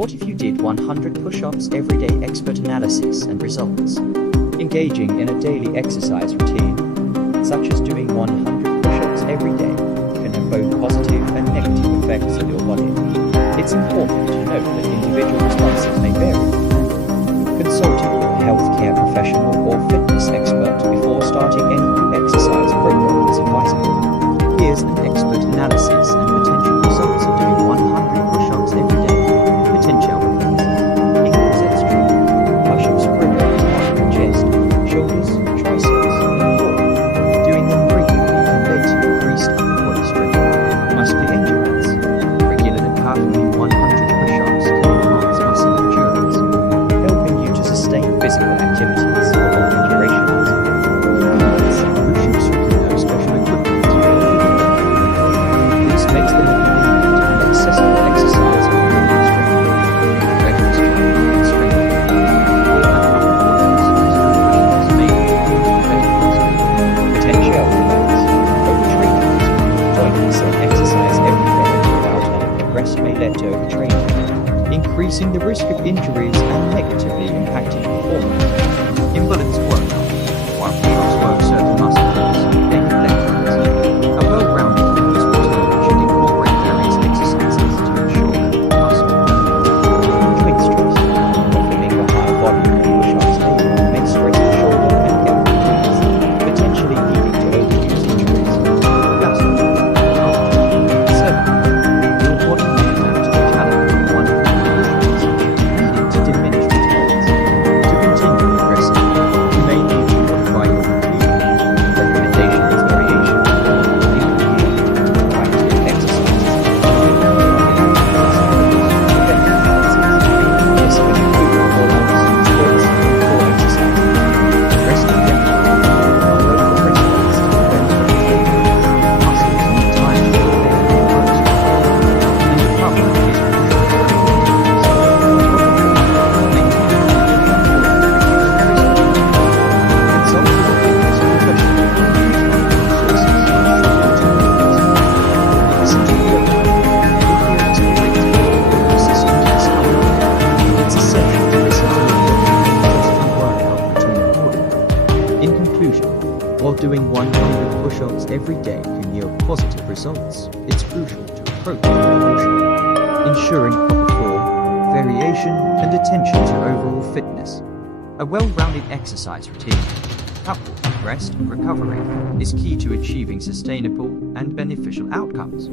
What if you did 100 push-ups every day? Expert analysis and results. Engaging in a daily exercise routine, such as doing 100 push-ups every day, can have both positive and negative effects on your body. It's important to note that individual responses may vary. Consulting with a healthcare professional or fitness expert before starting any new exercise program is advisable. Here's an expert analysis and potential results of doing 100 push-ups every day. Potential effects: increased strength, push-ups program target chest, shoulders, triceps, and core. Doing them regularly can lead to increased body strength. Muscle endurance: regularly performing 100 push-ups can enhance muscle endurance, helping you to sustain physical activities for longer durations. Pushups require special equipment. This makes them a convenient and accessible exercise for building strength, regular training, and strengthening. Potential effects: overtraining. Doing the same exercise every day without adequate rest may lead to overtraining, increasing the risk of injuries and negatively impacting performance. Imbalanced workout: while push-ups work certain muscle groups, they neglect others. A well-rounded fitness routine should incorporate various exercises to ensure that muscle joint stress. Performing a high volume of push-ups daily may stress the shoulder and elbow joints, potentially leading to overuse injuries. Lastly, your body may adapt to the caliber of 100 push-ups, leading to diminished returns. To continue progressing, you may need to modify your routine. Recommendations: variation, variety of exercises, this can include more sports, core exercises, resting local restaurants to prevent muscles and time to repair and recovery is In conclusion, while doing 100 push-ups every day can yield positive results, it's crucial to approach with caution, ensuring proper form, variation, and attention to overall fitness. A well-rounded exercise routine, coupled with rest and recovery, is key to achieving sustainable and beneficial outcomes.